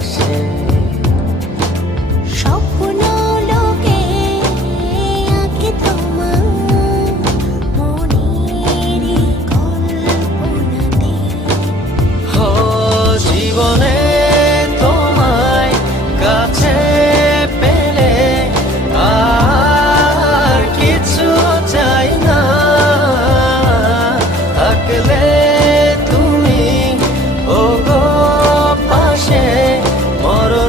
shit. tomorrow